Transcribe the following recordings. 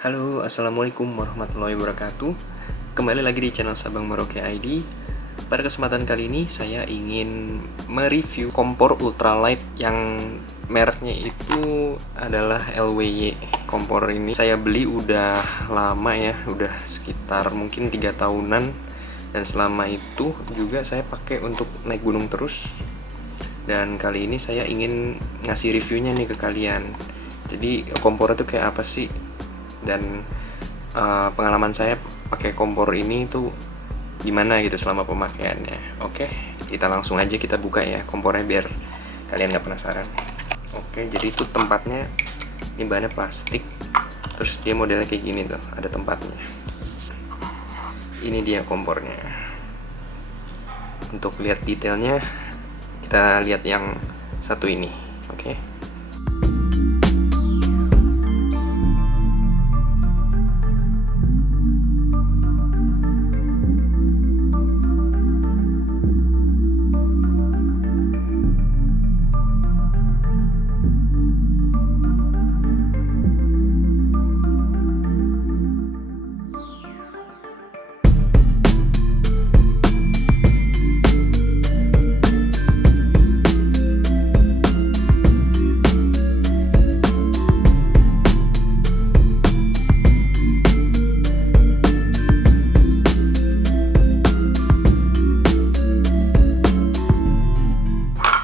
Halo, assalamualaikum warahmatullahi wabarakatuh. Kembali lagi di channel Sabang Merauke ID. Pada kesempatan kali ini saya ingin mereview kompor ultralight yang mereknya itu adalah LWY. Kompor ini saya beli udah lama ya, udah sekitar mungkin 3 tahunan. Dan selama itu juga saya pakai untuk naik gunung terus. Dan kali ini saya ingin ngasih reviewnya nih ke kalian. Jadi kompor itu kayak apa sih? Dan pengalaman saya pakai kompor ini tuh gimana gitu selama pemakaiannya. Oke, kita langsung aja kita buka ya kompornya biar kalian gak penasaran. Oke, jadi itu tempatnya, ini bahannya plastik, terus dia modelnya kayak gini tuh, ada tempatnya. Ini dia kompornya. Untuk lihat detailnya kita lihat yang satu ini. Oke.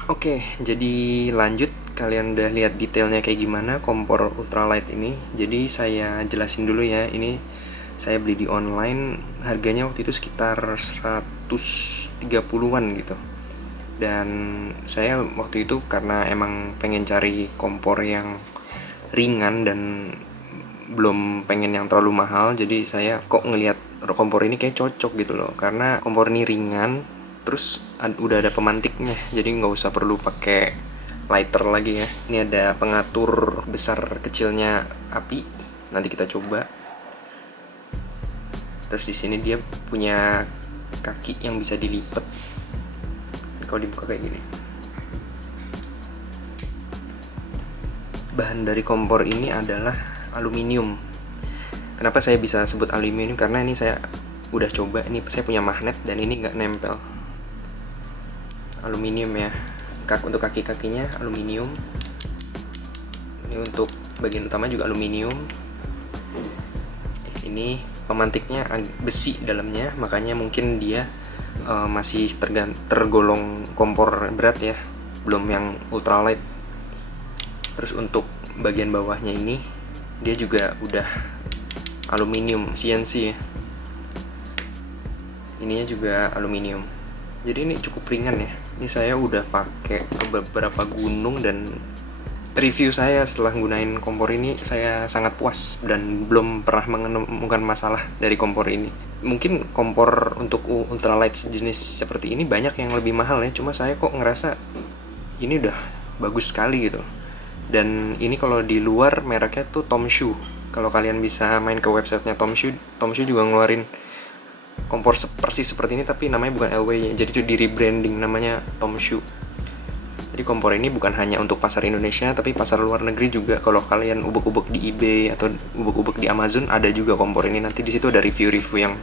Oke, jadi lanjut, kalian udah lihat detailnya kayak gimana kompor ultralight ini. Jadi saya jelasin dulu ya, ini saya beli di online, harganya waktu itu sekitar 130-an gitu. Dan saya waktu itu karena emang pengen cari kompor yang ringan dan belum pengen yang terlalu mahal, jadi saya kok ngelihat kompor ini kayak cocok gitu loh, karena kompor ini ringan, terus udah ada pemantiknya, jadi nggak usah perlu pakai lighter lagi ya. Ini ada pengatur besar kecilnya api, nanti kita coba. Terus di sini dia punya kaki yang bisa dilipat, kalau dibuka kayak gini. Bahan dari kompor ini adalah aluminium. Kenapa saya bisa sebut aluminium? Karena ini saya udah coba, ini saya punya magnet dan ini nggak nempel. Aluminium ya. Untuk kaki-kakinya aluminium. Ini untuk bagian utama juga aluminium. Ini pemantiknya besi dalamnya, makanya mungkin dia masih tergolong kompor berat ya, belum yang ultralight. Terus untuk bagian bawahnya ini dia juga udah aluminium CNC ya. Ininya juga aluminium. Jadi ini cukup ringan ya. Ini saya udah pakai ke beberapa gunung dan review saya setelah gunain kompor ini saya sangat puas dan belum pernah menemukan masalah dari kompor ini. Mungkin kompor untuk ultralight jenis seperti ini banyak yang lebih mahal ya, cuma saya kok ngerasa ini udah bagus sekali gitu. Dan ini kalau di luar mereknya tuh Tomshoo. Kalau kalian bisa main ke websitenya Tomshoo juga ngeluarin kompor persis seperti ini, tapi namanya bukan LWY, jadi itu di rebranding namanya Tomshoo. Jadi kompor ini bukan hanya untuk pasar Indonesia, tapi pasar luar negeri juga. Kalau kalian ubek-ubek di eBay atau ubek-ubek di Amazon, ada juga kompor ini. Nanti di situ ada review-review yang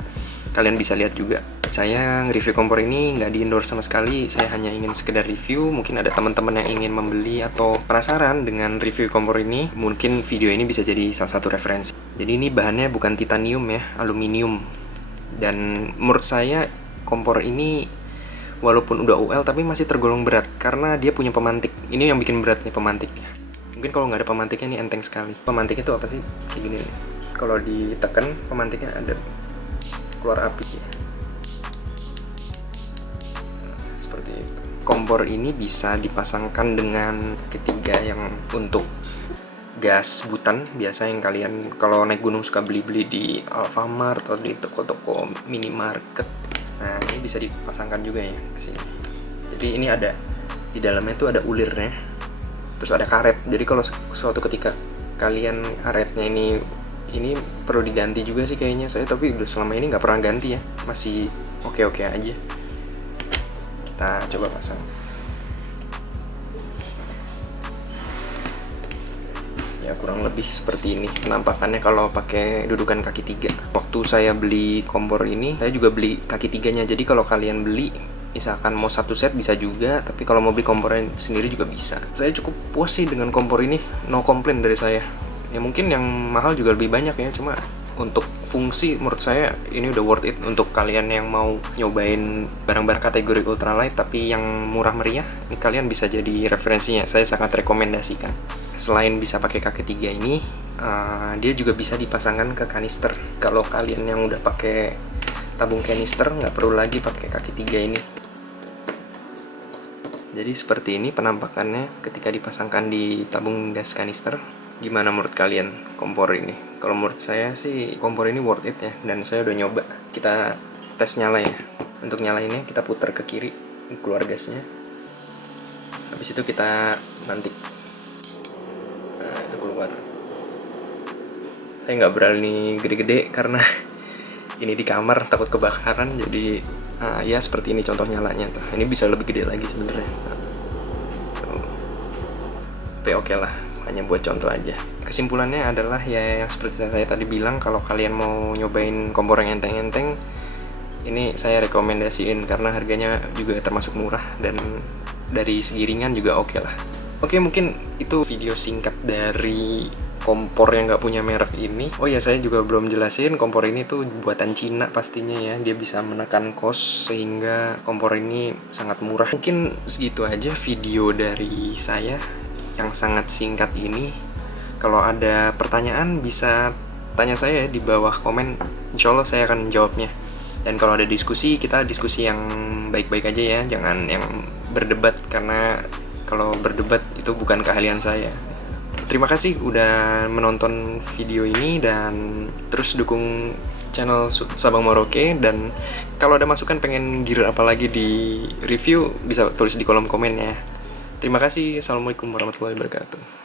kalian bisa lihat juga. Saya nge-review kompor ini nggak di-endorse sama sekali, saya hanya ingin sekedar review. Mungkin ada teman-teman yang ingin membeli atau penasaran dengan review kompor ini, mungkin video ini bisa jadi salah satu referensi. Jadi ini bahannya bukan titanium ya, aluminium. Dan menurut saya kompor ini walaupun udah UL tapi masih tergolong berat karena dia punya pemantik. Ini yang bikin berat nih, pemantiknya. Mungkin kalau nggak ada pemantiknya ini enteng sekali. Pemantiknya itu apa sih? Kayak gini nih. Kalau ditekan pemantiknya ada keluar api ya. Seperti itu. Kompor ini bisa dipasangkan dengan ketiga yang untuk gas butan biasa yang kalian kalau naik gunung suka beli-beli di Alfamart atau di toko-toko minimarket. Nah, ini bisa dipasangkan juga ya ke sini. Jadi ini ada di dalamnya tuh ada ulirnya. Terus ada karet. Jadi kalau suatu ketika kalian karetnya ini perlu diganti juga sih kayaknya. Saya tapi udah selama ini nggak pernah ganti ya. Masih oke-oke aja. Kita coba pasang. Ya ya kurang lebih seperti ini penampakannya kalau pakai dudukan kaki 3. Waktu saya beli kompor ini, saya juga beli kaki 3-nya. Jadi kalau kalian beli, misalkan mau satu set bisa juga, tapi kalau mau beli kompornya sendiri juga bisa. Saya cukup puas sih dengan kompor ini, no komplain dari saya. Ya mungkin yang mahal juga lebih banyak ya, cuma untuk fungsi menurut saya ini udah worth it untuk kalian yang mau nyobain barang-barang kategori ultralight tapi yang murah meriah. Ini kalian bisa jadi referensinya, saya sangat rekomendasikan. Selain bisa pakai kaki 3 ini, dia juga bisa dipasangkan ke kanister. Kalau kalian yang udah pakai tabung kanister nggak perlu lagi pakai kaki 3 ini. Jadi seperti ini penampakannya ketika dipasangkan di tabung gas kanister. Gimana menurut kalian kompor ini? Kalau menurut saya sih kompor ini worth it ya, dan saya udah nyoba. Kita tes nyala ya. Untuk nyalainnya kita putar ke kiri, keluar gasnya. Habis itu kita nanti itu keluar. Saya nggak berani gede-gede karena ini di kamar takut kebakaran, jadi ya seperti ini contoh nyalanya tuh. Ini bisa lebih gede lagi sebenarnya. Tapi oke lah, hanya buat contoh aja. Kesimpulannya adalah ya yang seperti saya tadi bilang, kalau kalian mau nyobain kompor yang enteng-enteng, ini saya rekomendasiin karena harganya juga termasuk murah dan dari segi ringan juga oke lah. Oke, mungkin itu video singkat dari kompor yang nggak punya merek ini. Oh ya, saya juga belum jelasin kompor ini tuh buatan Cina pastinya ya. Dia bisa menekan cost sehingga kompor ini sangat murah. Mungkin segitu aja video dari saya yang sangat singkat ini. Kalau ada pertanyaan bisa tanya saya di bawah komen, insya Allah saya akan jawabnya. Dan kalau ada diskusi, kita diskusi yang baik-baik aja ya, jangan yang berdebat, karena kalau berdebat itu bukan keahlian saya. Terima kasih udah menonton video ini, dan terus dukung channel Sabang Merauke. Dan kalau ada masukan pengen gear apa lagi di review, bisa tulis di kolom komen ya. Terima kasih. Assalamualaikum warahmatullahi wabarakatuh.